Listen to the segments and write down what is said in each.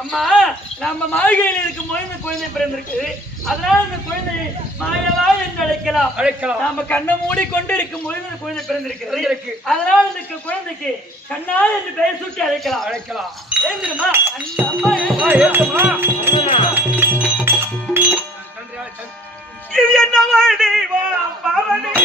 அம்மா நம்ம மாளிகையில் இருக்கும் போது இந்த குழந்தை பிறந்திருக்கு. அதனால இந்த குழந்தையை மாயவா என்று அழைக்கலாம். நாம கண்ணை மூடிக்கொண்டு இருக்கும் போது இந்த குழந்தை பிறந்திருக்கு. அதனால இந்த குழந்தைக்கு கண்ணா என்று பெயர் சூட்டி அழைக்கலாம். ஏந்திரமா அந்த அம்மா ஏந்திரமா. இது என்ன வடிவா பவனி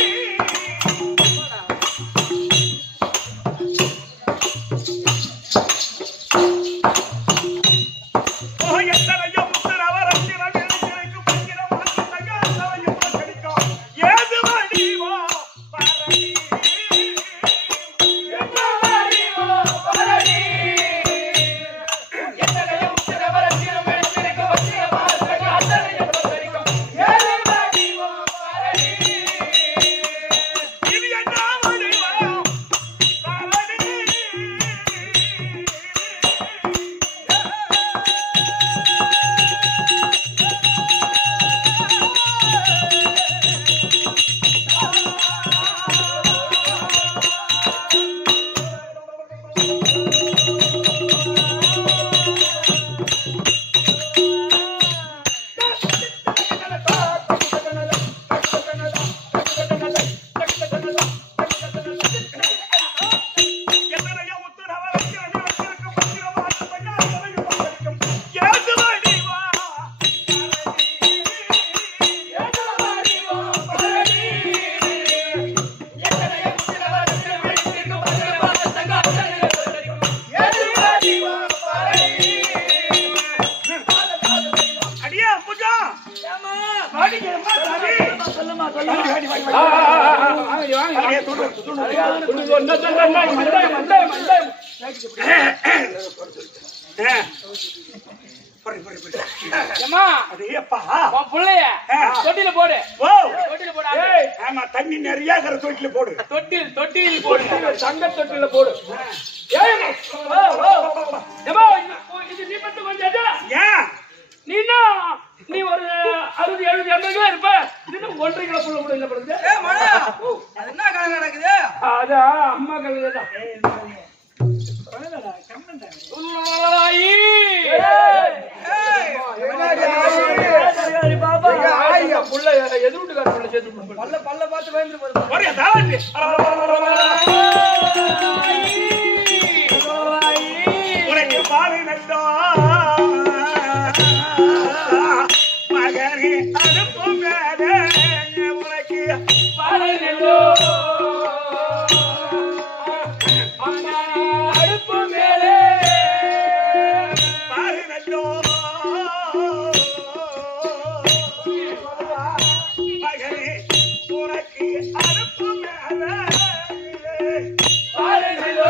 தண்ணி நிறைய தொட்டில போடு. தொட்டில் போடு. தங்க தொட்டில போடு. நீ ஒரு 60-70 எண்பது இருப்ப. 1.5 கிலோ புள்ள கூட என்ன பண்ணுது? என்ன கதை நடக்குது? அதான் அம்மா கதை தான். பல்ல பார்த்து பயந்து உனக்கு பாலை நட்டோ மகனே அனுப்பு மேலே உனக்கு பாலை நட்டோ அடுப்பு மேலே பாலை நட்டோ மகனே உனக்கு அடுப்பு மேலே பாலை நட்டோ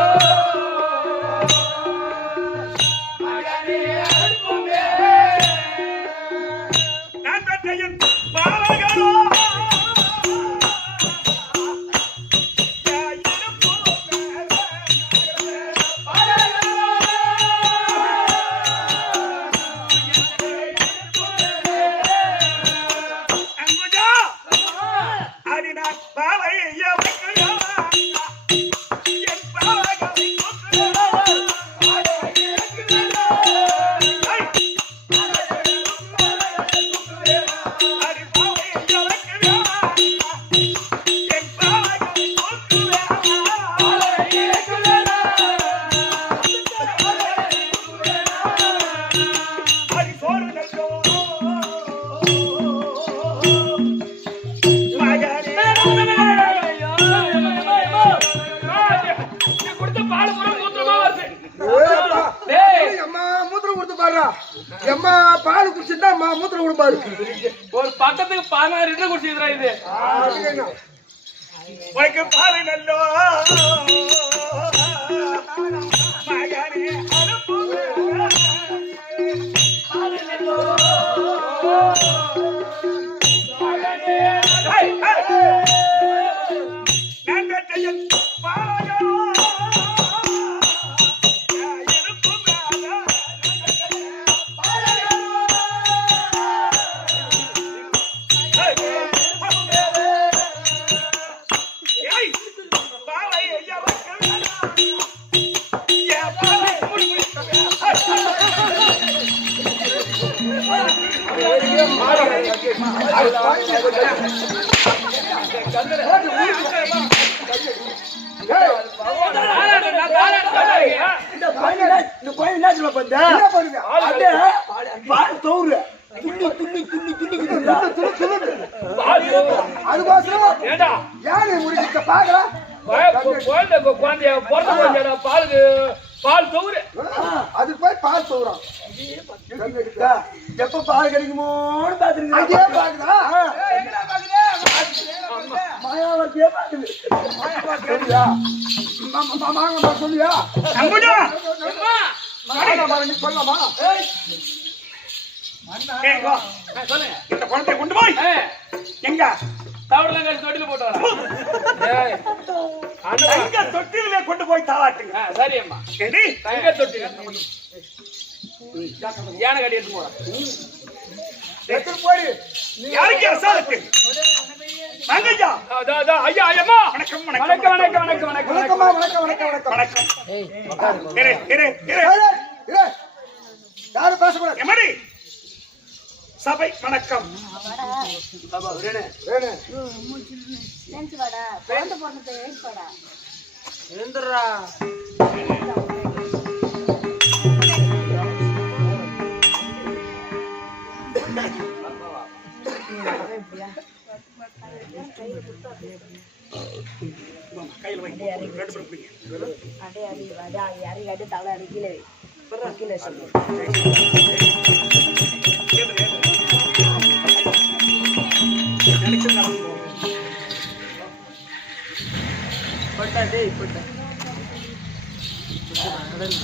எம்மா பால் குடிச்சிட்டா மூத்திரம் கொடுப்பாரு. ஒரு பக்கத்துக்கு 16 லிட்டர் குடிச்சிருக்கா இது. உனக்கு பால் நல்லோ அதுக்கு போய் பால் தோறும் எப்ப பால் கிடைக்குமோன்னு பாத்துருக்கீங்க. மாயாவத்தியே பாக்குது. சொல்லியா சொல்லலாமா? இந்த குழந்தைய கொண்டு போய் எங்க தொட்டில போட்டு தொட்டில கொண்டு போய் தாளாட்டுங்க. சரி அம்மா. எங்க தொட்டில யானை கட்டி எடுத்து போட எடுத்து போய் யாருக்கு அசாலத்து மங்கய்யா. ஐயா ஐயம்மா வணக்கம் வணக்கம் வணக்கம் வணக்கம் வணக்கம் வணக்கம் வணக்கம் வணக்கம் வணக்கம். இரு இரு இரு இரு யாரு பேசக்கூடாது. எமடி சபை வணக்கம்.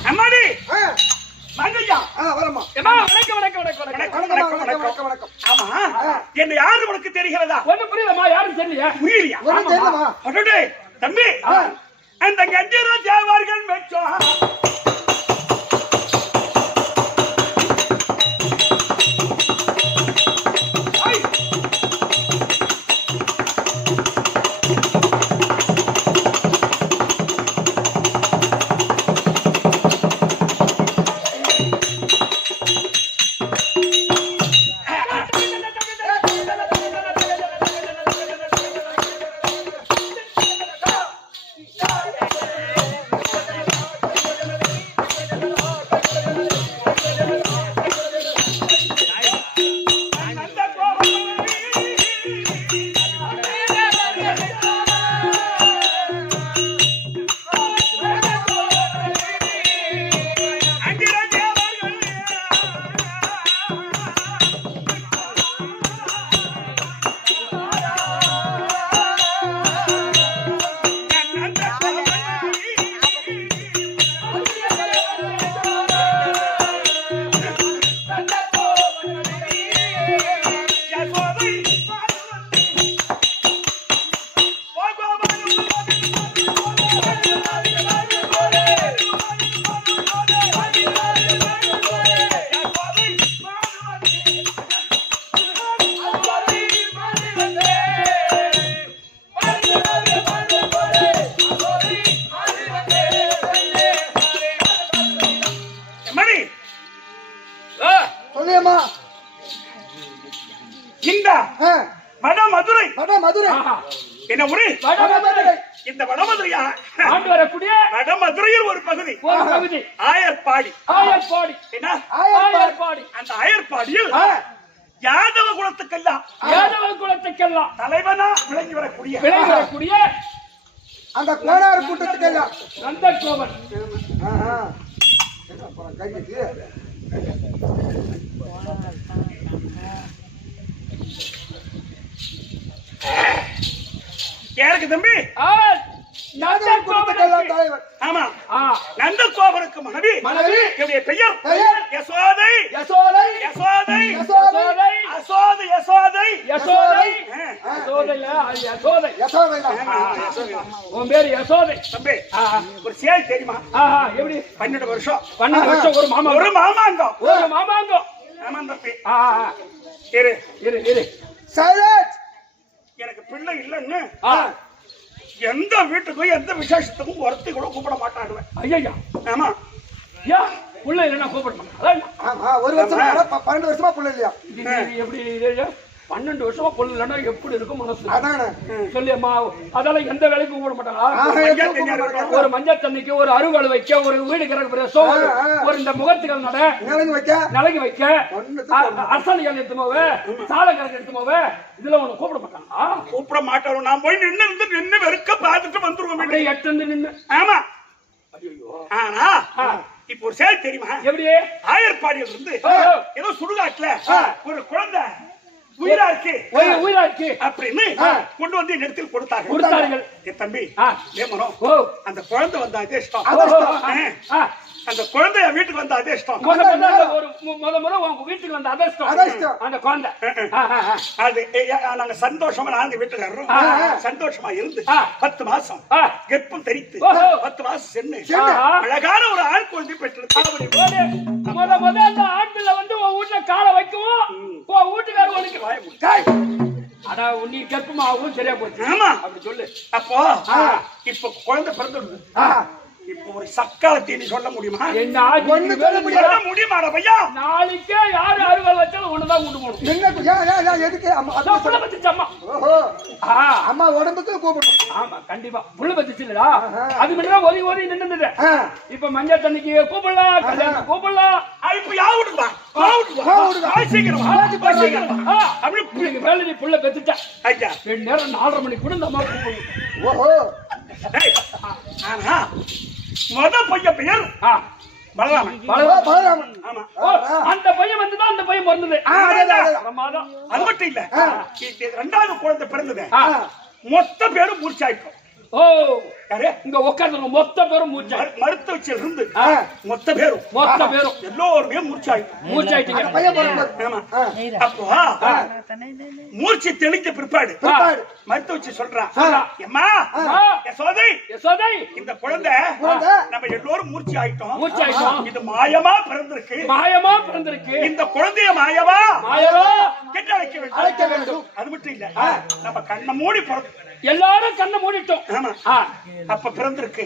அம்மாடி மங்கய்யா வரமா. வணக்கம் வணக்கம் வணக்கம் வணக்கம் வணக்கம் வணக்கம். ஆமா என்ன யாரு உனக்கு தெரிகிறதா? ஒண்ணு புரியலமா. யாரும் தெரியலையா? புரியலையா? தம்பி அந்த கஞ்சர தேவார்கள் மெச்சோம் இந்த வடமதுரை வடமதுரை என்ன ஊரு? வடமதுரை. இந்த வடமதுரையா ஆண்டு வரக்கூடிய வடமதுரையில் ஒரு பகுதி ஆயர்பாடி. ஆயர்பாடி என்ன? ஆயர்பாடி. அந்த ஆயர்பாடியில் யாதவ குலத்துக்கெல்லாம் தலைவனா விளங்கி வரக்கூடிய அந்த கோனார் கூட்டத்துக்கெல்லாம் நந்த கோவன். யாருக்கு தம்பி? ஆமா நந்த கோபனுக்கு மனைவி என்னுடைய பெயர் யசோதை. யசோதை யசோதை யசோதை யசோதை யசோதை யசோதை யசோதை யசோதை. உன் பேரு யசோதை. தம்பி ஒரு சேவை தெரியுமா? எப்படி? 12 வருஷம் ஒரு மாமாங்கம். ஆமா தம்பி. இரு இரு இரு சைலன்ஸ். எனக்கு பிள்ளை இல்லைன்னு எந்த வீட்டுக்கும் எந்த விசேஷத்துக்கும் ஒருத்தி கூட கூப்பிட மாட்டாடுவேன். ஐயா ஆமா யா புள்ள இல்லைன்னா கூப்பிடணும். ஒரு வருஷம் 12 வருஷமா புள்ள இல்லையா? எப்படி 12 வருஷமா பொண்ணு இல்லைன்னா எப்படி இருக்கும் மனசு? அதானே சொல்லியம்மா. அதெல்லாம் எந்த வேலைக்கும் கூப்பிட மாட்டாங்களா? ஒரு மஞ்சள் தண்ணிக்கு, ஒரு அறுவடை வைக்க, ஒரு வீடு கிடக்கு பிரசம், ஒரு இந்த முகத்துகள் நட நிலைக்கு வைக்க, அரசாணிகள் எடுத்து போவே, சாலை கிடக்கு எடுத்து போவே, இதுல ஒண்ணு கூப்பிட மாட்டாங்களா? கூப்பிட மாட்டோம். நான் போய் நின்னு வெறுக்க பார்த்துட்டு வந்துருவோம். எட்டு நின்று. ஆமா. ஐயோ. ஆனா இப்ப ஒரு செய்தி தெரியுமா? எப்படி? ஆயர்பாடியில் இருந்து ஏதோ சுடுகாட்டுல ஒரு குழந்தை உயிரா இருக்கு அப்படின்னு கொண்டு வந்து இந்த இடத்தில் கொடுத்தார்கள். என் தம்பி ஏமனம், அந்த குழந்தை வந்த அதிர்ஷ்டம், அந்த குழந்தைய வீட்டுக்கு வந்த அதிர்ஷ்டம், முறை உங்க வீட்டுக்கு வந்த அதிர்ஷ்டம் அந்த குழந்தை. அது நாங்க சந்தோஷமா, நாங்க வீட்டுக்காரரும் சந்தோஷமா இருந்து 10 மாசம் கர்ப்பம் தரித்து 10 மாசம் சென்று அழகான ஒரு ஆண் குழந்தை பெற்றது. அந்த ஆண் பிள்ளை வந்து உன் வீட்டுல காலை வைக்கவும் உன் வீட்டுக்காரர் உனக்கு அடா நீ கர்ப்பமாகவும் சரியா போச்சு. ஆமா அப்படி சொல்லு. அப்போ இப்ப குழந்தை பிறந்துடுது. இப்போ ஒரு சக்காலத்தை சொல்ல முடியுமா? என்ன சொல்ல முடியுமாடா பையா? நாளைக்கே யாரு அறுவல் வச்சாலும் ஒண்ணுதான் கொண்டு போகணும். எதுக்கு புள்ள பத்திச்சு அம்மா. அம்மா உடம்புக்கு கூப்பிடணும். ஆமா கண்டிப்பா புள்ள பத்திச்சு இல்லடா. அது மட்டும் ஒதுங்கி ஒதுங்கி நின்றுது. இப்ப மஞ்சள் தண்ணிக்கு கூப்பிடலாம், கல்யாணம் கூப்பிடலாம். இப்ப யாவுடுவா சீக்கிரம் அப்படி மேல நீ புள்ள பெத்துட்ட ஐயா. 2 நேரம் 4:30 மணிக்கு கூட இந்த அம்மா கூப்பிடணும். ஓஹோ. ஆனா முத பையன் பெயர் பலராமன். ஆமா. அந்த பையன் வந்துதான் அந்த பையன் பிறந்தது. அது மட்டும் இல்ல, 2வது குழந்தை பிறந்தது. மொத்த பேரும் மூர்ச்சாயிட்டோம். ஓ இங்க உட்கார்ந்து மொத்த பேரும் மருத்துவச்சில் இருந்து மொத்த பேரும் எல்லோருமே மூர்ச்சாயிட்டீங்க. அப்போ மூர்ச்சி தெளிஞ்ச பிற்பாடு மருத்துவச்சி சொல்றான், எம்மா யசோதை, இந்த குழந்தை நம்ம எல்லோரும் மூர்ச்சி ஆயிட்டோம். இது மாயமா பிறந்திருக்கு. இந்த குழந்தைய மாயவா கெட்டு அழைக்க வேண்டும். அது மட்டும் இல்ல, நம்ம கண்ணை மூடி எல்லாரும் கண்ணை மூடிட்டோம். அப்ப பிறந்திருக்கு.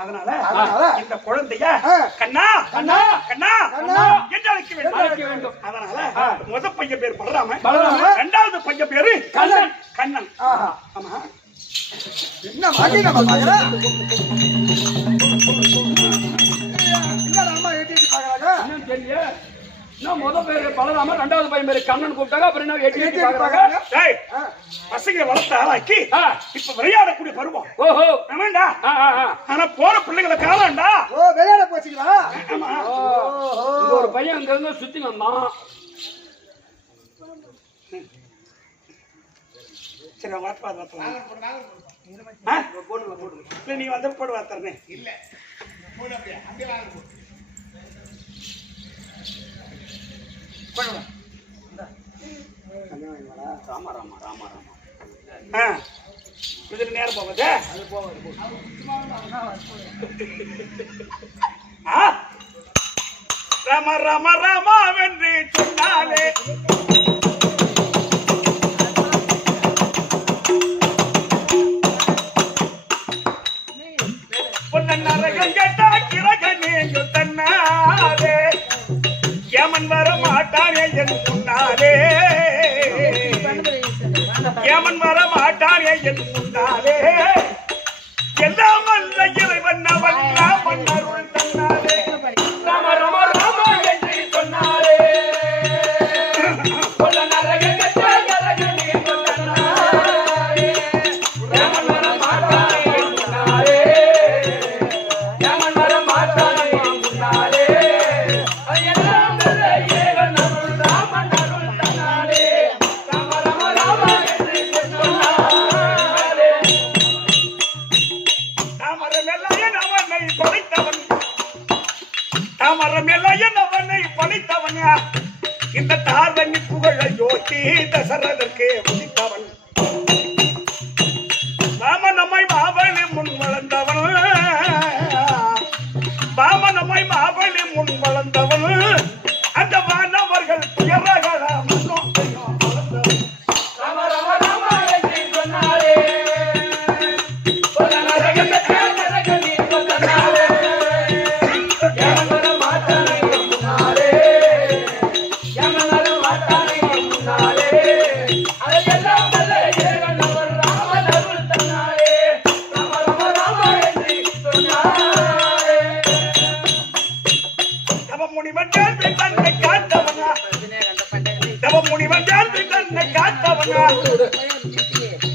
அதனால இந்த குழந்தைய கண்ணா என்று அழைக்க வேண்டும். அதனால முத பையன் பேர் பலராமன், 2வது பையன் பேரு கண்ணன். ஆமா. என்ன மாட்டி நம்ம பாக்குறோம்? என்னடா அம்மா ஏத்திட்டு பாக்குறாங்க? என்ன தெரியல. நான் முத பேரு பலராமன், 2வது பையன் பேரு கண்ணன் கூப்பிட்டாங்க. அப்புறம் என்ன ஏத்தி பாக்குறாங்க? பசங்க வளர்த்த ஆளாக்கி இப்ப விளையாடக்கூடிய பருவம். ஓஹோ ஆமாண்டா. ஆனா போற பிள்ளைங்களை காணாண்டா. ஓ விளையாட போச்சுங்களா? ஒரு பையன் அங்க இருந்து சுத்தி வந்தான். சரி நீ வந்து போடு வாத்தறனே இல்ல ராமா இதுல நேரம் போகுது. ராமா ராமா ராமா வென்று சொன்னாலே பொன்னரகம் கேட்டா கிரகணேங்கு தன்னாலே ஏமன் வர மாட்டானே என் முன்னாலே, ஏமன் வர மாட்டானே என் முன்னாலே, எல்லாம் வல்ல இறைவன் அவன் ராமன் அருள் தன்னாலே. ராம ராம ராம என்று சொன்னாலே பொன்னரகம் கேட்டா கிரகணேங்கு தன்னாலே ஏமன் வர மாட்டானே என் முன்னாலே, ஏமன் வர மாட்டானே என் முன்னாலே, எல்லாம் வல்ல இறைவன் அருள் ராமன் அருள் தன்னாலே. ராம ராம ராம என்று சொன்னாலே தாமரமெல்லையன் அவனை படைத்தவன், தாமரமெல்லையன் அவனை படைத்தவன், இந்த தார்வண்ணி புகழ யோத்தி தசரதற்கு முடித்தவன், வாமனம்மை மாவழி முன் வளர்ந்தவன், வாமனம்மை மாவழி முன் வளர்ந்தவன், அந்த வானவர்கள் துயரகள மன்னோம் வளர்ந்தவன். ராம ராம ராம என்று சொன்னாலே பொன்னரகம் கேட்டா கிரகணேங்கு தன்னாலே ஏமன் வர மாட்டானே என் முன்னாலே, ஏமன் வர மாட்டானே என் முன்னாலே, தவமுனிவன் தன்னை காத்தவனா தவமுனிவன் தன்னை காத்தவனா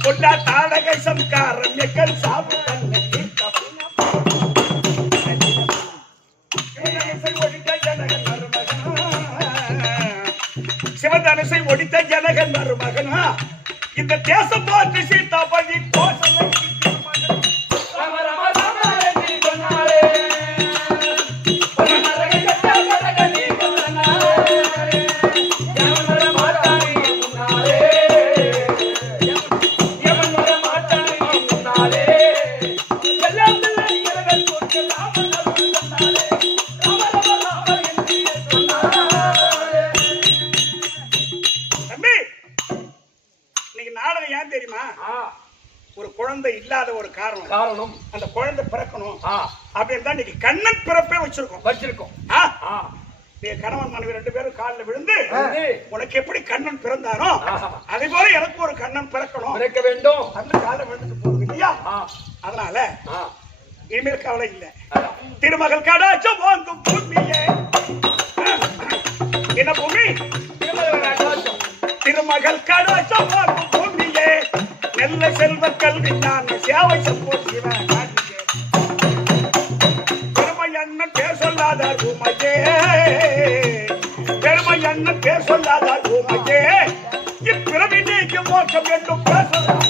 கொண்டா தாடகை சம்காரம் எக்கல் சாவு தன்னை தீர்த்தவனா சிவதனுசை ஒடித்த ஜனகன் மருமகனா இந்த தேசம் பார்த்து சீதாபதி கோசலை ஒரு குழந்தை இல்லாத ஒரு காரணம் அந்த குழந்தை பிறக்கணும் அப்படின்னு தான் இன்னைக்கு கண்ணன் பிறப்பே வச்சிருக்கோம் நீ கணவன் மனைவி 2 பேரும் காலில் விழுந்து உனக்கு எப்படி கண்ணன் பிறந்தானோ அதே போல எனக்கு ஒரு கண்ணன் பிறக்க வேண்டும் அந்த காலில் விழுந்துட்டு போகுது இல்லையா அதனால இனிமேல் கவலை இல்லை திருமகள் கடாச்சம் வாங்கும் பூமியே என்ன பூமி திருமகள் கடாச்சம் வாங்கும் பூமியே நல்ல செல்வ கல்வி நான் சேவை சப்போசிவன் பெருமை அண்ணன் பேர் சொல்லாதார் பூமையே பெருமை அண்ணன் பேர் சொல்லாதார் பூமையே இப்பிறவி நீக்கு மோட்சம் என்றும் பேசலாம்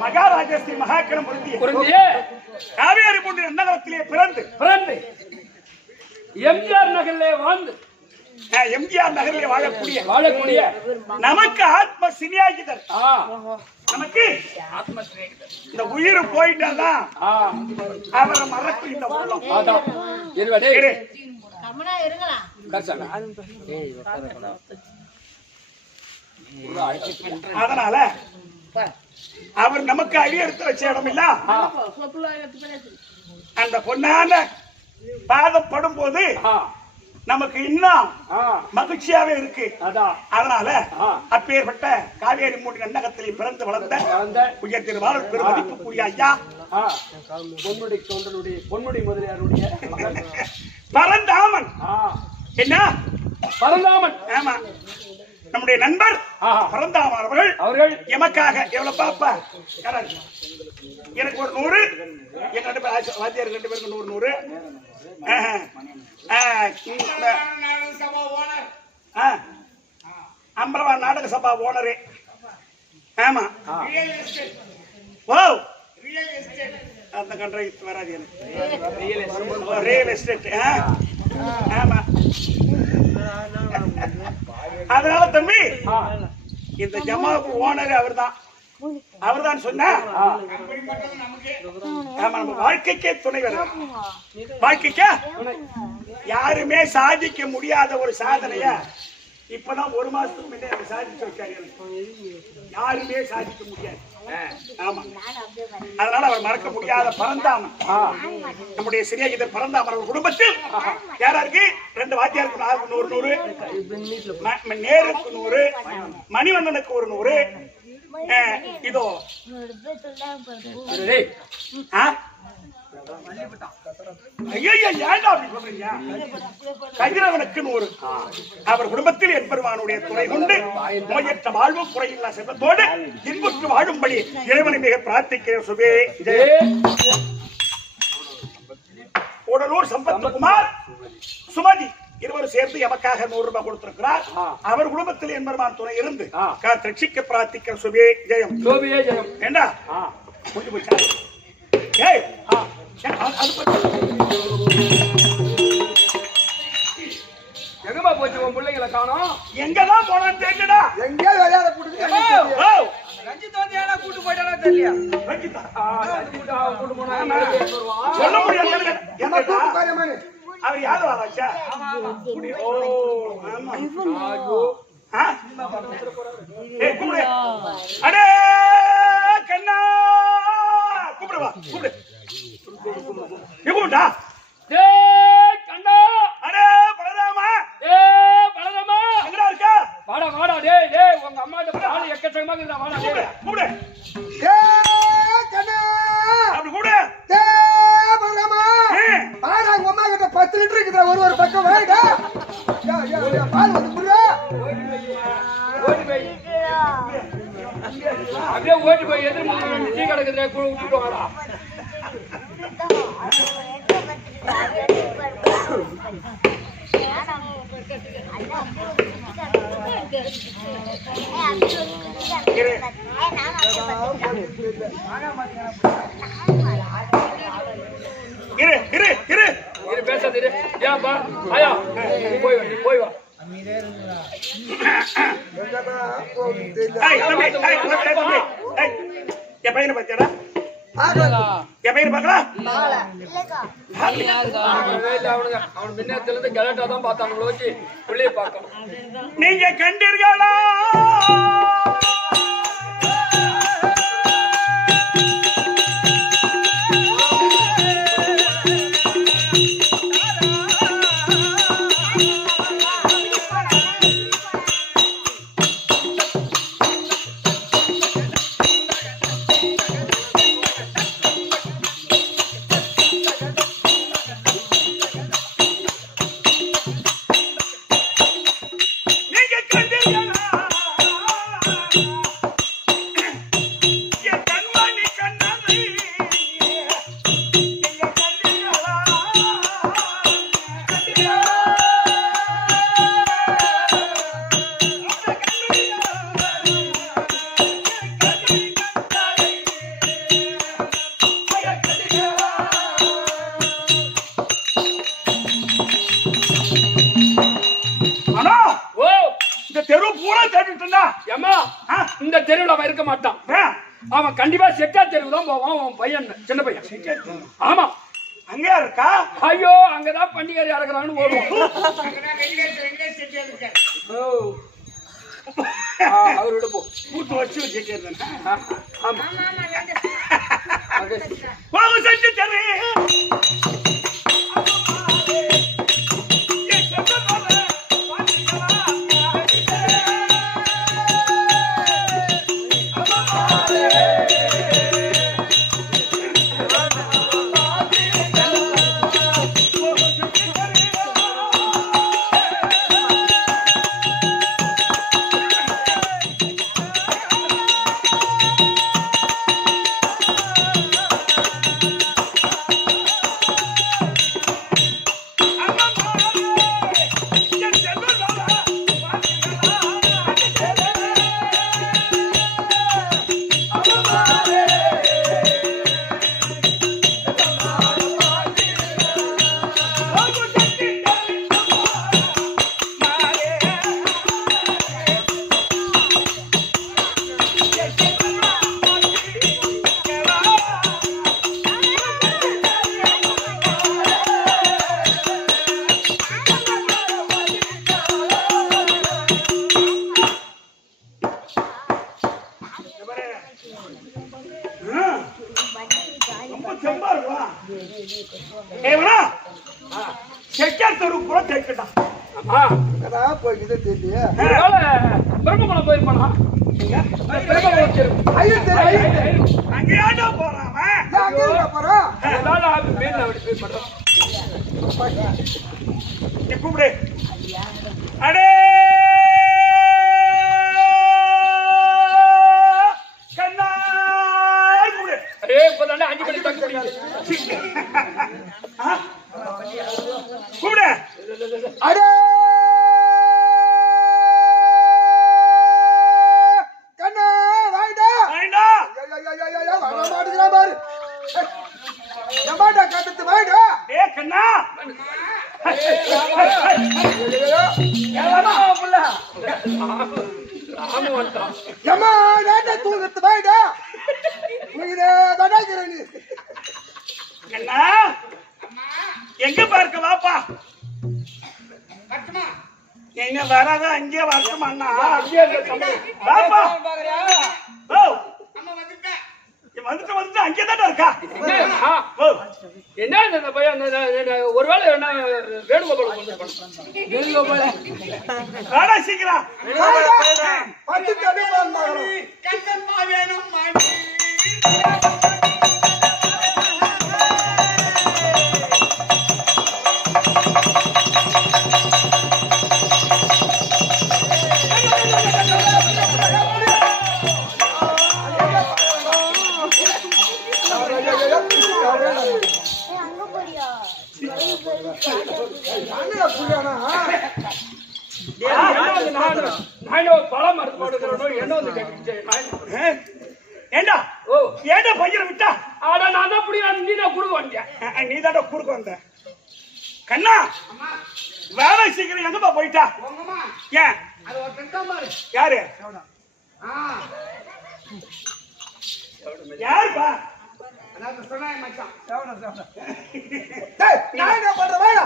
மகாராஜஸ்ரீ மகாக்கணம் பொருந்திய காவேரி போன்ற நகரத்திலே பிறந்து எம்ஜிஆர் நகரிலே வாழ்ந்து எம்ஜிஆர் நகரிலே வாழக்கூடிய நமக்கு ஆத்ம சினியாகிதர் நமக்கு ஆத்ம சினியாகிதர் இந்த உயிர் போயிட்டாதான் அவரை மறக்கும் இந்த உள்ளம் அதனால அவர் நமக்கு அடி எடுத்து வச்ச இடம் இல்ல அந்த பொன்னான பாதம் படும் போது நமக்கு இன்னும் மகிழ்ச்சியாவே இருக்கு அதனால அப்பேற்பட்ட காவேரி மூடி நன்னகத்திலே பிறந்து வளர்ந்த உயர் திருவாரூர் பெருமதிப்புக்குரிய ஐயா பொன்முடி முதலியாருடைய பரந்தாமன் என்ன பரந்தாமன் ஆமா நம்முடைய நண்பர் பரந்தாமன் அவர்கள் எமக்காக எவ்வளவு பாப்பா எனக்கு ஒரு 100 என் 2 பேர் வாத்தியார் 2 பேருக்கு 100 அம்பரவா நாடக சபா ஓனரு ஆமா ஓ அந்த கண்ட்ராக்ட் வராது எனக்கு ரியல் எஸ்டேட் ஆமா அதனால தம்பி இந்த ஜமாவுக்கு ஓனர் அவர்தான் சொன்ன நம்ம வாழ்க்கைக்கே துணை வரும் வாழ்க்கைக்கே யாருமே சாதிக்க முடியாத ஒரு சாதனைய இப்பதான் 1 மாசத்துக்கு முன்னே சாதிச்சு வச்சாங்க யாருமே சாதிக்க முடியாது ஆமா அதனால அவர் மறக்க முடியாத பரந்தாமன் நம்முடைய சிறிய பரந்தாமன் அவர் குடும்பத்தில் யாராருக்கு 2 வாத்தியாருக்கு 100 நேருக்கு 100 மணிவண்ணனுக்கு ஒரு 100 இதோ கதிரவனுக்கு 100 அவர் குடும்பத்தில் என்பெருமானுடைய துணை கொண்டு நோயற்ற வாழ்வும் குறையில்லா செல்வத்தோடு இன்புற்று வாழும்படி இறைவனை மிக பிரார்த்திக்கிறேன். சுபே உடலூர் சம்பத்குமார் சுமதி இருவரும் சேர்ந்து எமக்காக 100 ரூபாய் கொடுத்திருக்கிறார். அவர் குடும்பத்தில் என்பெருமான் துணை இருந்து ரட்சிக்க பிரார்த்திக்கிற சுபே ஜெயம். ஏண்டா முடிஞ்சு போச்சா? எங்கமா போச்சு உன் பிள்ளைங்களை காணோம்? எங்கதான் போனான்னு தெரியலடா. எங்கேயோ விளையாட கூட்டு ரஞ்சித் வந்து ஏன்னா கூட்டு போயிட்டானா தெரியல. ரஞ்சிதா கூட்டு போனா சொல்ல முடியாது. அவர் யாரு வராச்சா? ஓ ஆமா. கூப்பிடு. அடே கண்ணா கூப்பிடு வா கூப்பிடு. நீ கூப்பிட்டா? டேய் கண்ணா. அடே பலராமா. டேய் பலராமா. எங்கடா இருக்க? வாடா வாடா டேய் டேய் உங்க அம்மாட்ட பால் எக்கச்சக்கமா இருக்குடா வாடா கூப்பிடு டேய். கூப்பிடு. கண்ணா அப்படி கூப்பிடு. பலராமா பாரு உங்க அம்மா கிட்ட 10 லிட்டர் இருக்குதா ஒரு பக்கம் வாடா பால் வந்து புரியா ஓடி போய் அப்படியே ஓடி போய் எதிர் முன்னாடி டீ கடைக்குதுடா விட்டுட்டு வாடா. இரு இரு இரு இது பேசாத இரு. ஏன்பா ஆயா போய் வா நீ போய் வா. ஏய் தம்பி ஏய் தம்பி ஏய் என் பையனை பாத்தியாடா? என் பையனை பாக்கறா? அவன் முன்னத்துல இருந்து கலட்டா தான் பார்த்தானுங்களோ வச்சு உள்ளே பார்க்கணும். நீங்க கண்டீர்களா? இந்த தெருவில் அவன் இருக்க மாட்டான். அவன் கண்டிப்பா செட்டா தெருவு தான் போவான். அவன் பையன் சின்ன பையன். ஆமா அங்கேயா இருக்கா? ஐயோ அங்கதான் பண்டிகை இறக்குறான்னு ஓடுவோம். அவரோட போ கூட்டு வச்சு வச்சுக்கிறேன். ஆமா செஞ்சு தெரு போய்கிட்டே தெரியல. பிரம்மகுளம் போயிருப்பானா? அங்கேயாண்டா போறான் கூப்பிடு. அடே கண்ணா கூப்பிடு. இப்பதானே 5 மணி தங்க கூப்பிடு. அடே எங்க பார்க்க வாப்பா. எங்க வராத அங்கே வரட்டுமாண்ணா அங்கேயே இருக்க பாப்பா ஓ அம்மா வந்துட்டேன். வந்துட்டு அங்கே தானே இருக்கா ஓ என்ன இந்த பையன் ஒருவேளை என்ன வேணுகோபால் வாடா சீக்கிரம் பத்து கடுப்பான் மகனும். கண்ணம்மா வேணும் மாமி அண்ணா புரியானா? பழம் மறுத்து போட்டுக்கிறோம் என்ன வந்து கேட்டு ஏண்டா ஓ ஏண்டா பையனை விட்டா ஆனா நான் தான் புரியாது நீ தான் குடுக்க வந்தேன் நீ தாண்டா குறுக்க வந்த கண்ணா வேலை சீக்கிரம் எங்கப்பா போயிட்டா உங்கம்மா, ஏன் அது ஒரு திட்டம் பாரு. யாரு ஆ, யாருப்பா அதான் சொன்னேன் மச்சான். டேய், நான் என்ன பண்றேன்? வாடா.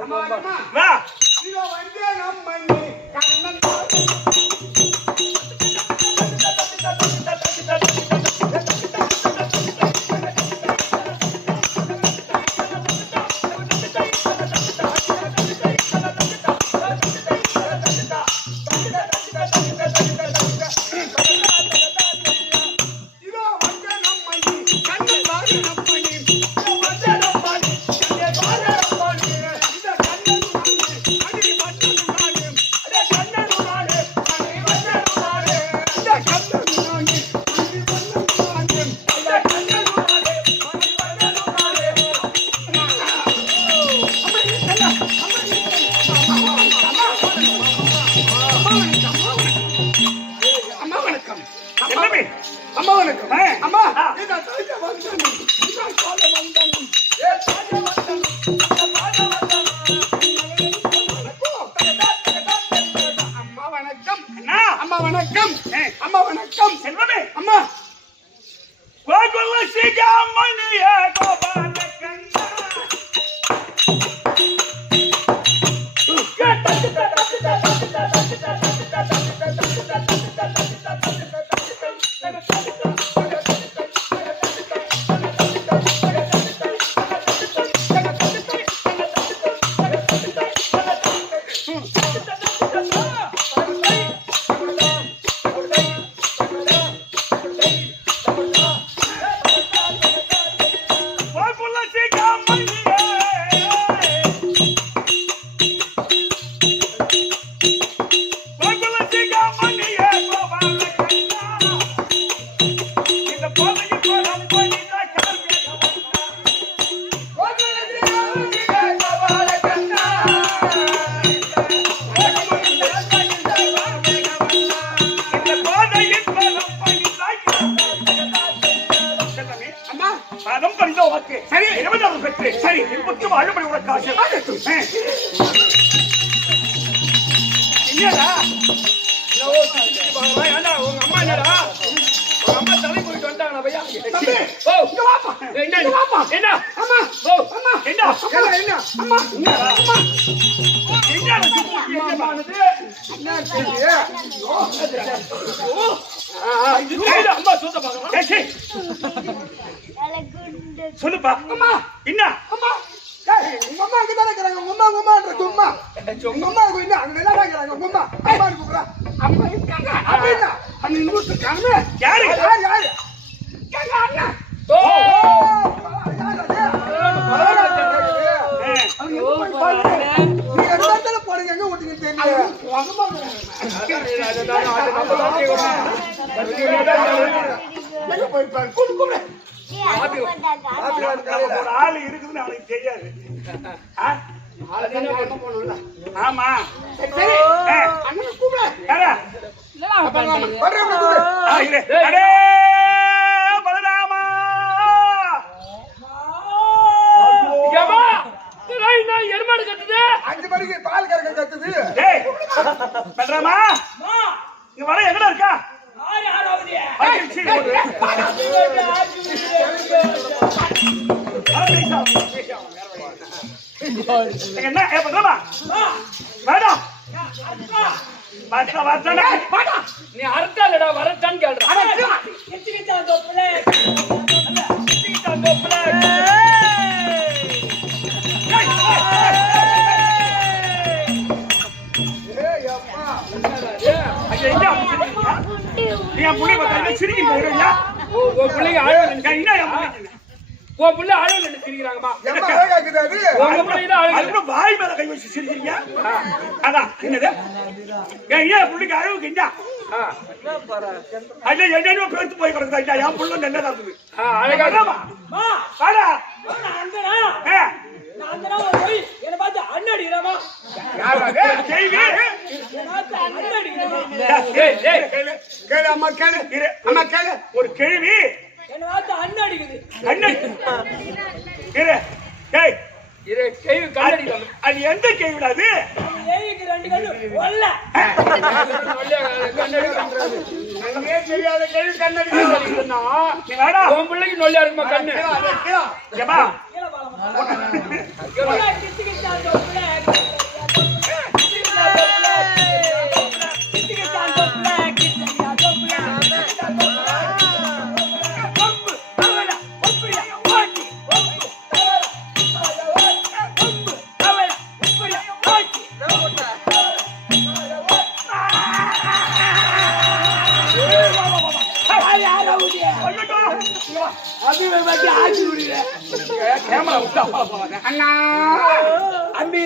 அம்மா, வாடா. வா இதோ வந்தே நம்ம மண்ணு. கண்ணன் இதோ வந்தே நம்ம மண்ணு. கண்ணன் வாங்க நம்ம மண்ணு. இதோ வந்தே நம்ம மண்ணு. கண்ணன் வாங்க நம்ம மண்ணு. இதோ கண்ணன் வாங்க. அடி வந்தே நானே. அட கண்ணன் வாங்க. அடி வந்தே நானே. இதோ கண்ணன் வாங்க. அடி வந்தே நானே. இதோ கண்ணன் வாங்க. அடி வந்தே அம்மா வணக்கம். என்னமே அம்மா வணக்கம். ஆ. அம்மா இதோ தாய்க்க வந்தேன். இதோ கால வந்தேன். ஏ தாய்க்க வந்தேன். தாய்க்க வந்தேன். அம்மா வணக்கம். அண்ணா அம்மா வணக்கம். அம்மா வணக்கம். செல்வமே அம்மா கோகுல சிகாமணிய கோபால கண்ணா கோகுல சிகாமணிய கோகுல சிகாமணிய கோபால கண்ணா இந்த பாதையில் பலம் பண்ணிதா இந்த பாதையில் பலம் பண்ணிதா செல்லமே அம்மா பதம் பறிந்த உனக்கு சரி 20 பெற்று சரி இன்புற்று வாழும்படி உனக்கு ஆசை என்னடா ஏண்டா உங்க அம்மா என்னடா உங்க அம்மா தலை போயிட்டு வந்துட்டாங்களா பையா தம்பி ஓ இங்க வாப்பா. என்ன இங்க வாப்பா. என்ன அம்மா ஓ அம்மா ஏண்டா என்ன என்ன அம்மா அம்மா என்னடா அம்மானது என்ன செய்ய? அம்மா சூத்த பாக்கலாம் ஏய், சீ. சொல்லுப்பா அம்மா என்ன அம்மா ஏய் உங்க அம்மா அங்க தான இருக்கறாங்க. உங்க அம்மான்ற சும்மா உங்க அம்மா என்ன அங்க தான இருக்கறாங்க. உங்க அம்மா அம்மா கூப்பிடுறா. அம்மா இருக்காங்க. அப்படினா அண்ணி நூத்து காமே. யாரு? யாரு கேங்க அண்ணா. ஓ யாரு அவங்க போய் பாருங்க. நீ இடத்துல போறீங்க எங்க ஓட்டிங்க தெரியல. உங்க அம்மா எங்க போய் பாரு. கூப்பிடு. ஒரு ஆளு இருக்குதுன்னு அவனுக்கு தெரியாது ஆ? ஆமா சரி அண்ணா கூப்பிடு. யாரா வர்றேன் கூப்பிடு. ஆ, இரு. அடே பலராமா ஏமா நான் எருமாடு கட்டுது 5 மணிக்கு பால் கறக்க கத்துது. டேய் பலராமா இங்க வர எங்கடா இருக்கா அடிச்சி போடு. என்ன ஏ பலராமா வேடா வாத்தா நீ அரட்டாலடா வரட்டான்னு கேள்றா கிச்சுக்கிச்சா தொப்புல என் புள்ளை பார்த்தா சிரிக்கி போயிருந்தா பிள்ளைங்க ஆழம் என்ன என் பிள்ளைங்க உன் பிள்ளை ஆழம் நின்று சிரிக்கிறாங்கம்மா எம்மா அழகா இருக்குது அது. உங்க பிள்ளைங்க ஆழம் அதுக்கு வாய் மேல கை வச்சு சிரிக்கிறீங்க அதான் என்னது ஏன் புள்ளிக்கு அழகுக்கு என்ன ஐயா என்னென்ன பேர்த்து போய் கிடக்குதா ஐயா என் புள்ள நல்லதா இருக்குது அழகா வாடா போய் என்ன பார்த்து அண்ணடிக்கிறமா கேள்வி கேளு அம்மா கேளு அம்மா கேளு. ஒரு கேள்வி என்ன பார்த்து அண்ணடிக்குது அண்ணன் இரு ஏய் இரு கேள்வி கண்ணடி அது எந்த கேள்வி அது ஏய்க்கு ரெண்டு கண்ணு ஒல்ல கண்ணடி அங்கே தெரியாத கேள்வி கண்ணடி. நீ வாடா உன் பிள்ளைக்கு நொல்லியா இருக்குமா கண்ணு ஏப்பா கீழ பாலமா கிச்சுக்கிச்சா தொப்புல கேமரா விட்டா போவாங்க அண்ணா அம்பி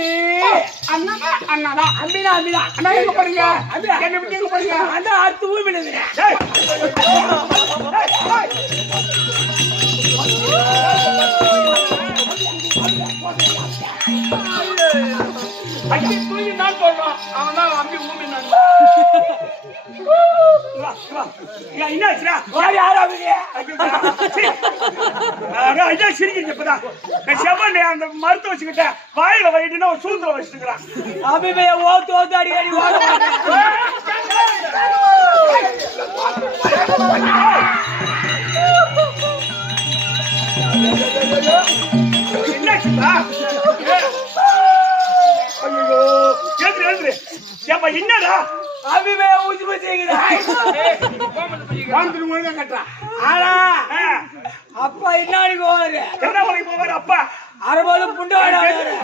அண்ணா அண்ணா அம்பினா அம்பினா அண்ணா எங்க போறீங்க? என்ன விட்டு எங்க போறீங்க? அந்த அத்து ஊர் விடுது ஏய் அம்பி தூங்கி நான் சொல்றான் அவன் தான் அம்பி ஊமி நான் என்னாச்சுடா ஐயா சிரிக்கிறீங்க இப்பதான் செவ்வல் அந்த மருத்துவ வச்சுக்கிட்டேன் வாயில வயிட்டுனா ஒரு சூழ்நிலை வச்சுக்கிறான் அபிமே ஓத்து ஓத்து அடி அடி என்னாச்சுடா ஐயோ எழுந்துரு எழுந்துரு ஏப்பா என்னடா அபிமே ஊத்தி வச்சிருக்குது வாழ்ந்துட்டு முழுங்க கட்டுறான். ஆனா அப்பா இன்னாடி போவாரு திருவண்ணாமலைக்கு போவாரு அப்பா அறுபது புண்டு வாடாரு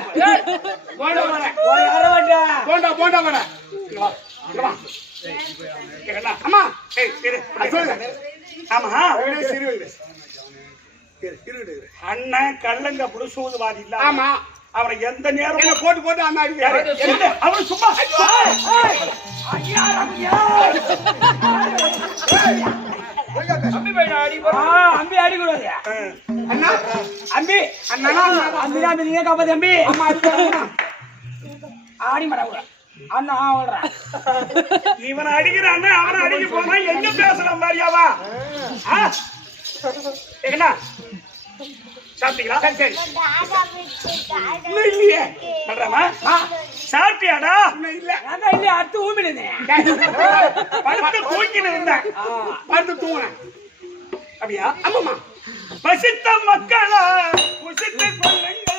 போண்டா வர அரவட்டா போண்டா போண்டா வர. அம்மா ஏய் இரு சொல்லுங்க. ஆமா அப்படியே சிறு வைங்க. அண்ணன் கள்ளங்க புடுசூதுவாதி இல்ல ஆமா அவரை எந்த நேரம் என்ன போட்டு போட்டு அண்ணா அடிக்கிறாரு. அவரு சும்மா அம்பி பையன் அடி அம்பி அடி கூடாது அண்ணா அம்பி அண்ணா அம்பி அம்பி நீங்க காப்பாத்து அம்பி அம்மா அடிக்கிறாங்க. ஆடி மாட அண்ணா ஓடுறேன் இவனை அடிக்கிறான்னு அவனை அடிக்க போனா எங்க பேசலாம் மாதிரியாவா என்ன சாப்பிட்டீங்களா சரி இன்னும் இல்லையே சொல்றாமா சாப்பிட்டியாடா இன்னும் இல்ல நான் இல்ல அடுத்து ஊமிடுது படுத்து தூங்கின்னு இருந்தேன் பார்த்து தூங்குறேன். அப்படியா ஆமாம்மா பசித்த மக்களா புசித்து கொள்ளுங்கள்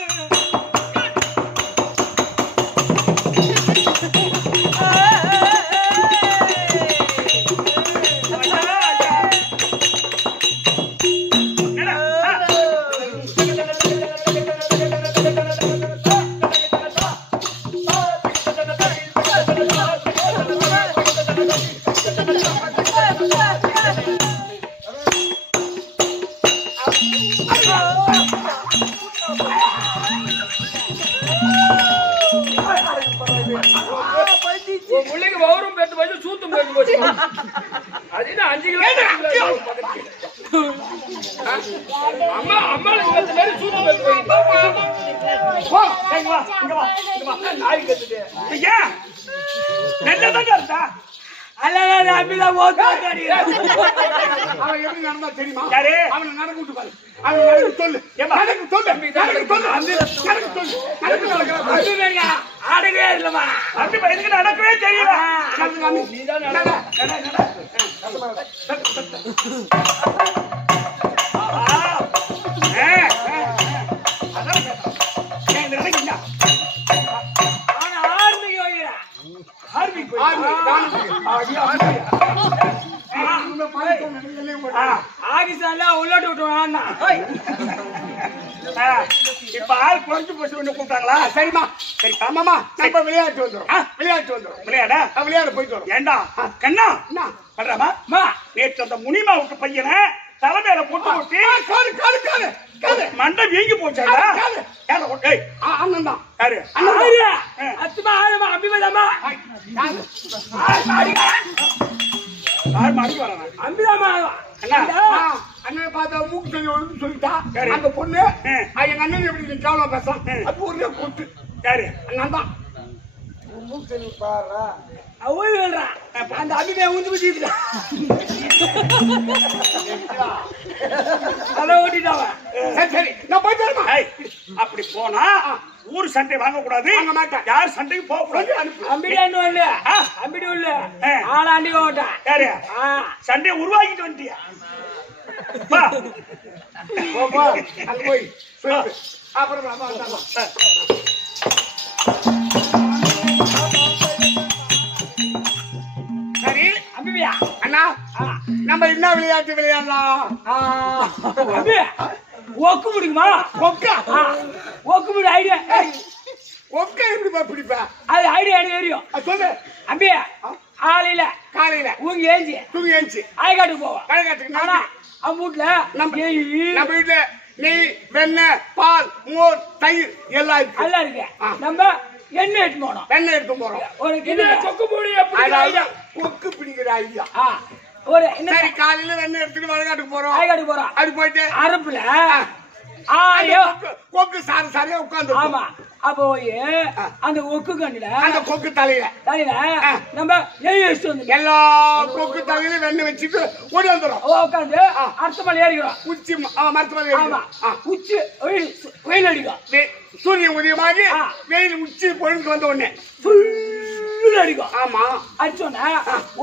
உன் பிள்ளைக்கு வவரும் பேத்து போச்சு சூத்தும் பேத்து போச்சு அது 5 கிலோ அம்மா அம்மாளுக்கு பேத்து மாதிரி சூத்தும் பேத்து போய் இங்க வா இங்க வா இங்க வா நாய் கத்துட்டு ஏன் என்னதான் இருந்தா அல்ல அம்பிதான் ஓத்து ஓத்து அடிக்கிறேன் அவன் எப்படி நடந்தா தெரியுமா? யாரு? அவனை நடக்க விட்டு பாரு. அவனை நடக்க சொல்லு. ஏம்மா? நடக்க சொல்லு. நடக்க சொல்லு. நடக்க சொல்லு. நடக்க சொல்லு. அம்பி வேணா ஆடவே இல்லமா அப்படி எனக்கு நடக்கவே தெரியல நீதான் நட ஆனா ஆர்மிக்கு வைக்கிறேன் ஆகிசால உள்ளாட்டு விட்டுருவான் இப்ப ஆள் குறைஞ்சு போச்சு ஒண்ணு கூப்பிட்டாங்களா? சரிம்மா சரி ஆமாமா நம்ம விளையாட்டு வந்துடும் விளையாட விளையாட போயிட்டு வரோம். ஏண்டா கண்ணா என்ன பண்றாமா நேற்று அந்த முனிமாவுக்கு பையனை தலைமையில போட்டு விட்டு காது காது காது காது மண்டை வீங்கி போச்சாடா. காது. யார ஓட்டை அண்ணன் தான் யாரு? அத்துமா ஆளுமா அம்பிமதமா யார் மாடி வராங்க? அம்பிதாமா அண்ணா அண்ணன் பார்த்தா மூக்கு சொல்லி ஒன்று சொல்லிட்டா யாரு? அந்த பொண்ணு எங்க அண்ணன் எப்படி நீ கேவலம் பேசலாம் அது ஒரே கூட்டு யாரு? அண்ணன் தான் மூக்கு சொல்லி பாரு அவள் சொல்றான் அந்த அபிமே உந்து குதிக்குது அதை ஓட்டிட்டாவ. சரி சரி நான் போயிட்டு வரமா ஏய், அப்படி போனா ஊர் சண்டை வாங்க கூடாது. வாங்க மாட்டேன். யார் சண்டையும் போக கூடாது. அனுப்பு அம்பிடாண்டு வரல அம்பிடி உள்ள ஆளாண்டி ஓட்டான் யாரு? சண்டையை உருவாக்கிட்டு வந்துட்டியா? வா. போ அங்க போய் சொல்லு. அப்புறம் அம்மா வந்தாங்க. சரி அம்பியா அண்ணா நம்ம என்ன விளையாட்டு விளையாடலாம் அம்பி ஒக்கு முடிக்குமா? ஒக்கா ஒக்கு முடி ஐடியா ஒக்கா எப்படி பிடிப்ப அது ஐடியா எனக்கு தெரியும். சொல்லு அம்பி ஆலையில காலையில ஊங்கி ஏஞ்சி தூங்கி எழுந்துச்சு ஆய்காட்டுக்கு போவோம். கடைக்காட்டுக்கு ஆனா அவன் வீட்டுல நம்ம வீட்டுல நெய் வெண்ணெய் பால் மோர் தயிர் எல்லாம் இருக்கு நல்லா இருக்கு. நம்ம எண்ணெய் எடுத்து போனோம். வெண்ணெய் எடுத்து போறோம் ஒரு கொக்கு மூடி அதாவது கொக்கு பிடிக்கிற ஐடியா ஒரு என்ன சரி காலையில வெண்ணெய் எடுத்துட்டு வடகாட்டுக்கு போறோம் ஆய்காட்டுக்கு போறோம். அப்படி போயிட்டு அரப்புல கொக்கு சாரி சாரியா உட்காந்து ஆமா அப்போ அந்த ஒக்கு கண்ணுல அந்த கொக்கு தலையில நம்ம நெய் வச்சுட்டு வந்து எல்லா கொக்கு தலையில வெண்ணெய் வச்சுட்டு ஓடி வந்துடும் உட்காந்து அடுத்த மலை ஏறிக்கிறோம். உச்சி மரத்து மேல ஆமா உச்சி வெயில் அடிக்கும். சூரியன் உதயமாகி வெயில் உச்சி பொழுது வந்த உடனே அடிக்கும். ஆமா அடிச்சோன்னா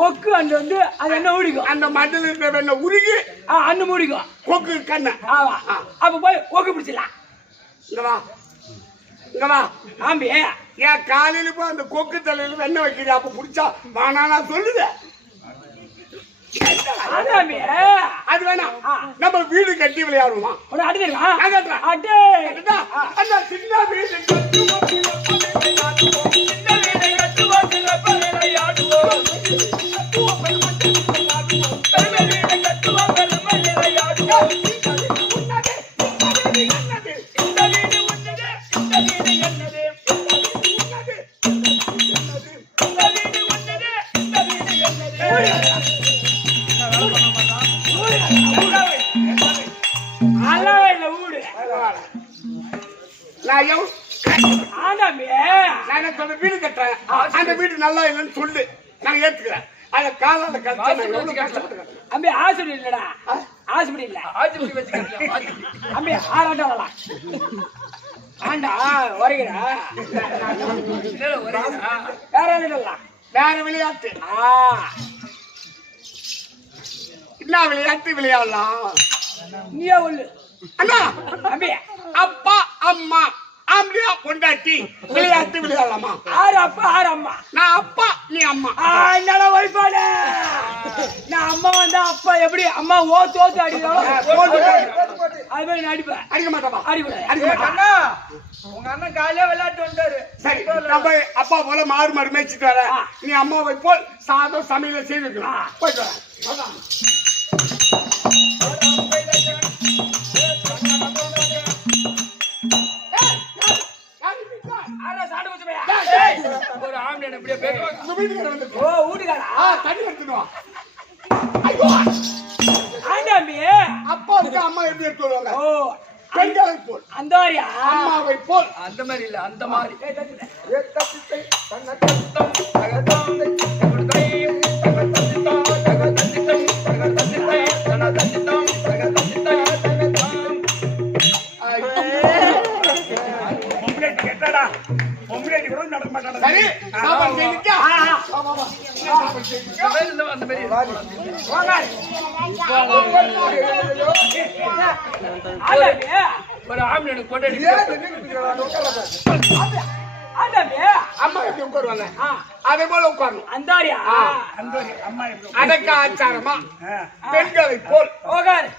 ஒக்கு அண்டு வந்து அது என்ன ஊடிக்கும். அந்த மண்டல இருக்கிற வெண்ணெய் உருகி அண்ணு மூடிக்கும் கொக்கு கண்ணை ஆமா அப்ப போய் ஒக்கு பிடிச்சிடலாம். இங்க வா இங்க வா ஆம்பி ஏன் காலையில போய் அந்த கொக்கு தலையில வெண்ணெய் வைக்கிறீ அப்ப புடிச்சா வானா சொல்லுத அது வேணாம் நம்ம வீடு கட்டி விளையாடுவோம். அந்த சின்ன வீடு வீடு கட்டுறேன் அந்த வீடு நல்லா இல்லைன்னு சொல்லு நான் ஏத்துக்கிறேன். அத காலால கஷ்டப்பட்டு அம்பி ஆசிபடி இல்லடா ஆசிபடி இல்ல ஆசிபடி வச்சுக்கலாம் அம்பி ஆறாட்ட வரலாம் ஆண்டா வருகிறா வேற விளையாட்டு என்ன விளையாட்டு விளையாடலாம் நீயே ஒண்ணு அண்ணா அம்பி அப்பா அம்மா ஆம்பளையா பொண்டாட்டி விளையாட்டு விளையாடலாமா? ஆறு அப்பா ஆறு அம்மா. நான் அப்பா நீ அம்மா. என்னடா வைப்பாடு நான் அம்மா வந்தா அப்பா எப்படி அம்மா ஓத்து அடிக்கிறோம் அது மாதிரி நான் அடிப்பேன். அடிக்க மாட்டா அடிக்க உங்க அண்ணன் காலையில விளையாட்டு வந்தாரு. சரி நம்ம அப்பா போல மாறு மாறு மேய்ச்சிட்டு வர நீ அம்மாவை போல் சாதம் சமையல செய்திருக்கலாம் போயிட்டு வர ஒரு ஆம்பளை எப்படியே பேசுவாங்க. வீட்டுக்கார வந்து வீட்டுக்காரா தண்ணி எடுத்துடுவான். அப்பாவுக்கு அம்மா எப்படி எடுத்து வருவாங்க? பெண்களை போல் அந்த மாதிரியா? அம்மாவை போல் அந்த மாதிரி இல்ல அந்த மாதிரி கேட்டாடா பொம்பளை கூட நடக்க மாட்டாடா. சரி சாப்பாடு செய்துட்டா ஒரு ஆம்பளை கொண்டாடி அம்மா எப்படி உட்காருவாங்க அதே போல உட்காரணும். அந்தாரியா அந்தோரி அம்மா எப்படி அடக்க ஆச்சாரமா பெண்களை போல் உட்காரு.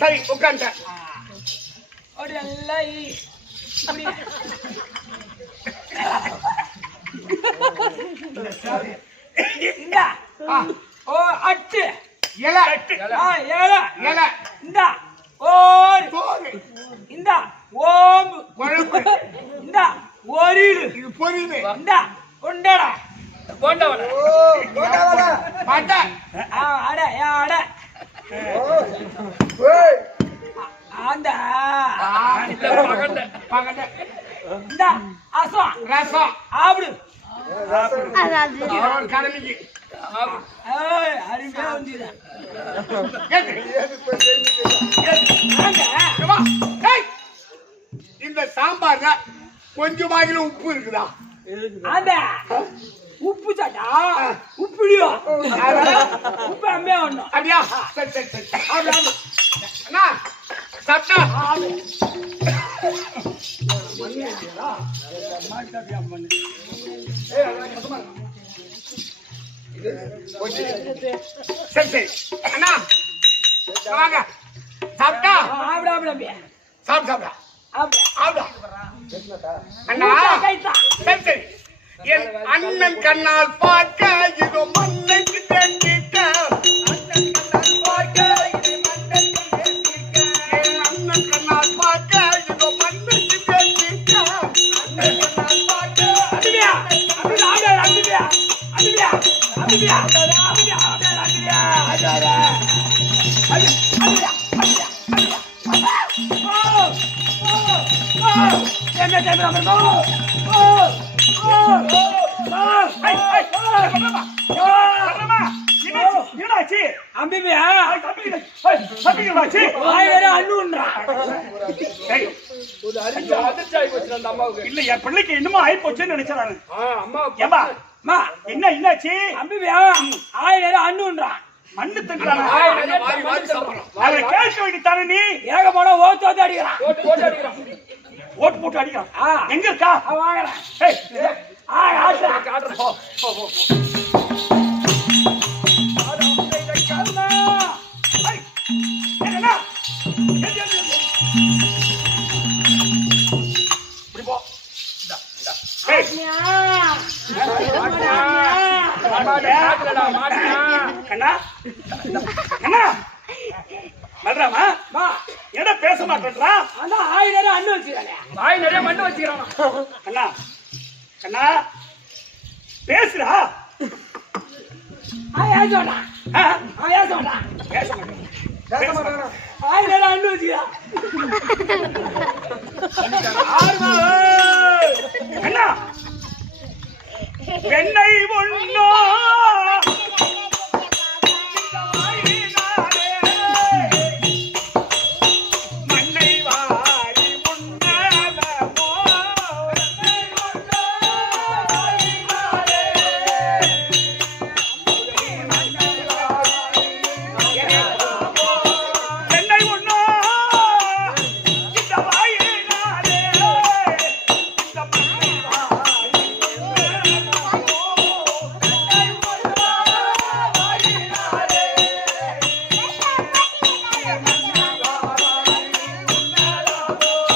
சரி உட்கார்ந்தேன். அப்படி எல்லாம் இப்படி. இந்தா. ஓ அட்டு இலை ஏழை இலை இந்தா ஓர் சோறு இந்தா ஓம்பு குழம்பு இந்தா ஒரிடு இது பொரியல் இந்தா கொண்டடா கொண்டவன பாட்டா அட அட அந்த பகண்ட இந்தா அசம் ரசம் ஆப்டு கடமைக்கு அருமையா வந்து இந்த சாம்பார்ல கொஞ்சமாகில உப்பு இருக்குதா? அந்த உப்பு சாட்டா உப்புடியோ உப்பு அம்மையா ஒண்ணும் அப்படியா? சரி சரி சரி அப்படியா? அண்ணா சட்டா சரி சரி அண்ணா வாங்க சாப்பிட்டா ஆப்டா ஆப்டா சாப்பிட்டு சாப்பிடா ஆப்டா ஆப்டா அண்ணா கைத்தா சரி சரி என் அண்ணன் கண்ணால் பார்க்க இது மண்ணைக்கு தட்டிட்ட அண்ணன் கண்ணால் பார்க்க இது மண்ணைக்கு தட்டிட்ட என் அண்ணன் கண்ணால் பார்க்க இது மண்ணைக்கு தட்டிட்ட அண்ணன் கண்ணால் பார்க்க அடியா அடியா அடியா அடியா அடியா அடியா அடியா அடியா என்ன தேவரா என்னாச்சு அம்பிபியா தம்பிங்களாச்சு வாய் வேற அண்ணுன்றா இல்ல என் பிள்ளைக்கு என்னமோ ஆயி போச்சுன்னு நினைச்சேன் நானு அம்மா ஏம்பா அம்மா என்னாச்சு அம்பிபியா ஆய் வேற அண்ணுன்றா மண்ணு தங்குறாங்க அதை கேட்க வேண்டித்தானே நீ ஏக போனா ஓட்டு அடிக்கிறான் ஓட்டு போட்டு அடிக்கிறான் எங்க இருக்கா வாங்குறேன் ஏய், ஆடுறேன் போ, போ, போ, போ. ஏய், என்னண்ணா? இப்படி போ. ஏய், கண்ணா கண்ணா மல்றாமா என்ன பேச மாட்டேன்றா அதான் ஆய் வேற அண்ணு வச்சுக்கிறானே வாய் நிறைய மண்ணு வச்சுக்கிறான் கண்ணா கண்ணா பேசுறா ஏன் சொன்னா ஏன் சொன்னா பேச மாட்டேன் ஆய் வேற அண்ணு வச்சுக்கிறான் கண்ணா பெண்ணை ஒண்ணோ மண்ணை வாரி உண்ணாலமோ பெண்ணை ஒண்ணோ இந்த வாயினாலே இந்த மண்ணை வாரி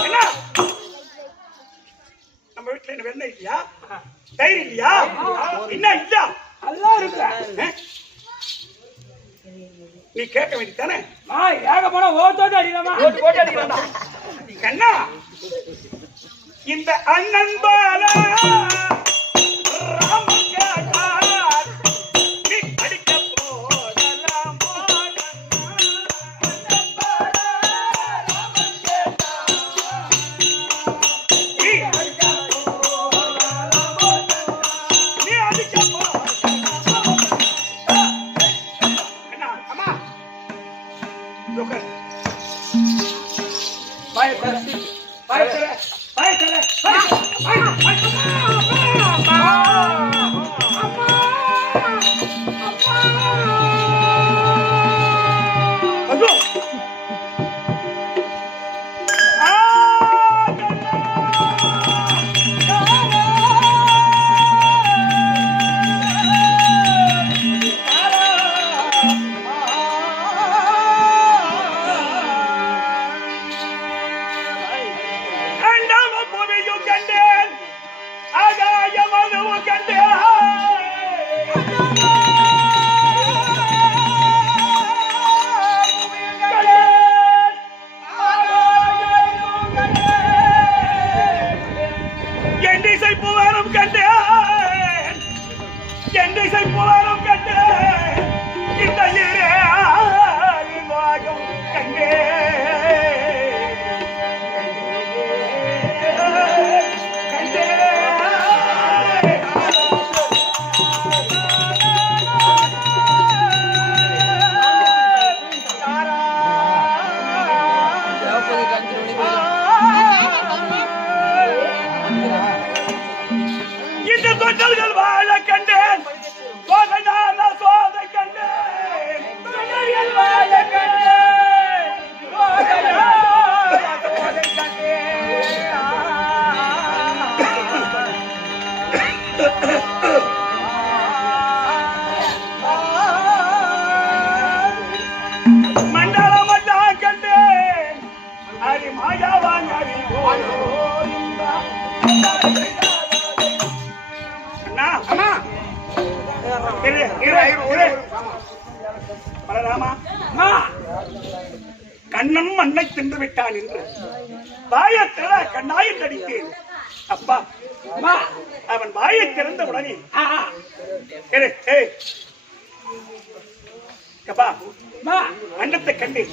என்ன நம்ம வீட்டுல என்ன வெண்ணெய் இல்லையா தயிர் இல்லையா என்ன இல்ல எல்லாம் இருக்கு நீ கேட்க வேண்டியதானே ஏக போனா ஓட்டு அடிக்கலாமா ஓட்டு போட்டு அடிக்கலாமா கண்ணா இந்த அண்ணன் பாலா ராமன் கேட்டார் நீ அடிக்க போடலாமா அண்ணன் பாலா ராமன் கேட்டார் நீ அடிக்க போடலாமா நீ அடிக்க போடலாமா கண்ணா அம்மா உட்கார் பயத்தல பயத்தல பயத்தல பலராமா கண்ணன் மண்ணை தின்று விட்டான் என்று வாயத்திற கண்ணாயில் அடித்தேன். அப்பா அவன் வாயை திறந்த உடனே அண்டத்தை கண்டேன்,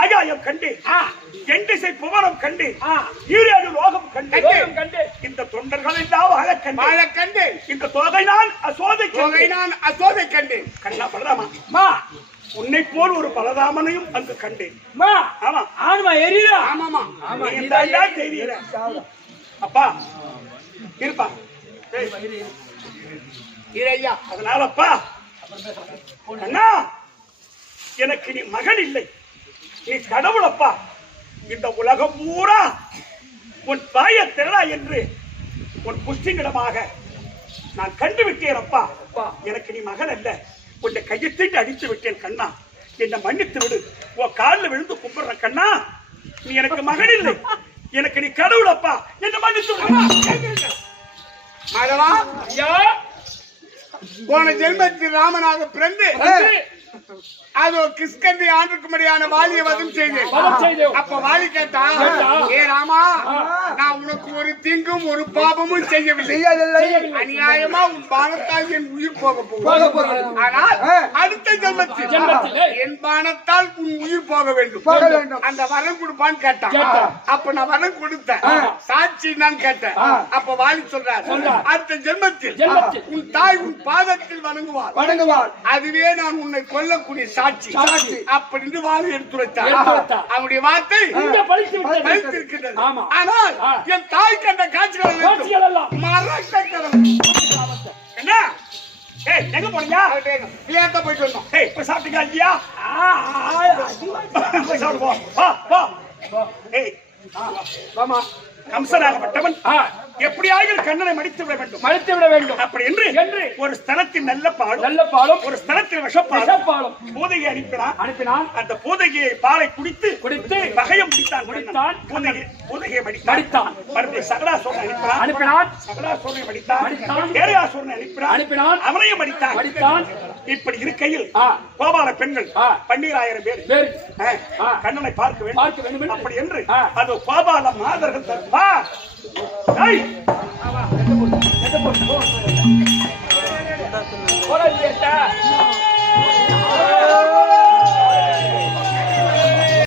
ஆகாயம் கண்டேன், எண்டிசை புவனம் கண்டேன், ஈரேழு லோகம் கண்டேன். இந்த தொண்டர்கள் எல்லாம் வாழ கண்டேன். இந்த தொகை நான் அசோதை கண்டேன். கண்ணா பலராமா, உன்னை போல் ஒரு பலராமனையும் அங்கு கண்டேன். ஆமா ஆமா எரியா ஆமாமா தெரியல. அப்பா இருப்பா ஐயா. அதனாலப்பா அண்ணா, எனக்கு நீ மகன் இல்லை, நீ கடவுளப்பா. இந்த உலகம் பூரா உன் தாய திரளா என்று உன் புஷ்டிங்கிடமாக நான் கண்டு விட்டேன். அப்பா எனக்கு நீ மகன் அல்ல, உன்னை கையெழுத்து அடித்து விட்டேன். கண்ணா என்னை மன்னித்து விடு, உன் காலில் விழுந்து கும்பிடுற. கண்ணா நீ எனக்கு மகன் இல்லை, எனக்கு நீ கடவுளப்பா, என்னை மன்னித்து விடு. மாதவா, போன ஜென்மத்தில் ராமனாக பிறந்து அதோ கிஷ்கந்தி ஆண்டுக்கும்படியான வாலியை வதம் செய்தேன். அப்ப வாலி கேட்டா, ஏ ராமா, நான் உனக்கு ஒரு தீங்கும் ஒரு பாபமும் செய்யவில்லை. அநியாயமா உன் பானத்தால் என் உயிர் போக போகுது. ஆனால் அடுத்த ஜென்மத்தில் என் பானத்தால் உன் உயிர் போக வேண்டும். அந்த வரம் கொடுப்பான்னு கேட்டான். அப்ப நான் வரம் கொடுத்தேன். சாட்சி நான் கேட்டேன். அப்ப வாலி சொல்றாரு, அடுத்த ஜென்மத்தில் உன் தாய் உன் பாதத்தில் வணங்குவார். அதுவே நான் உன்னை கொல்லக்கூடிய சாட்சி அப்படின்னு வாலி எடுத்துரைத்தார். அவனுடைய வார்த்தை பலித்திருக்கிறது. ஆனால் என் தாய் கண்ட காட்சிகள் எல்லாம் என்ன எங்க போனீங்க? விளையாட்ட போயிட்டு வந்தோம். இப்ப சாப்பிட்டீங்க இல்லையா? போய் சாப்பிடுவோம். கம்சனாகப்பட்டவன் எப்படியாவது கண்ணனை மடித்து விட வேண்டும் அப்படி என்று ஒரு ஸ்தலத்தில் நல்ல பாலும் ஒரு ஸ்தலத்தில் விஷப்பாலும் பூதையை அனுப்பினான். அந்த பூதையை பாலை குடித்து பகையம் முடித்தான். பூதையை மடித்தான். மறுபடியும் சகடாசூரனை அனுப்பினான். சகடாசூரனை மடித்தான். தேரையாசூரனை அனுப்பினான். அவனையும் மடித்தான். இப்படி இருக்கையில் கோபால பெண்கள் 12,000 பேர் கண்ணனை பார்க்க வேண்டும். அப்படி என்று அது கோபால மாதர்கள் தற்பா போடா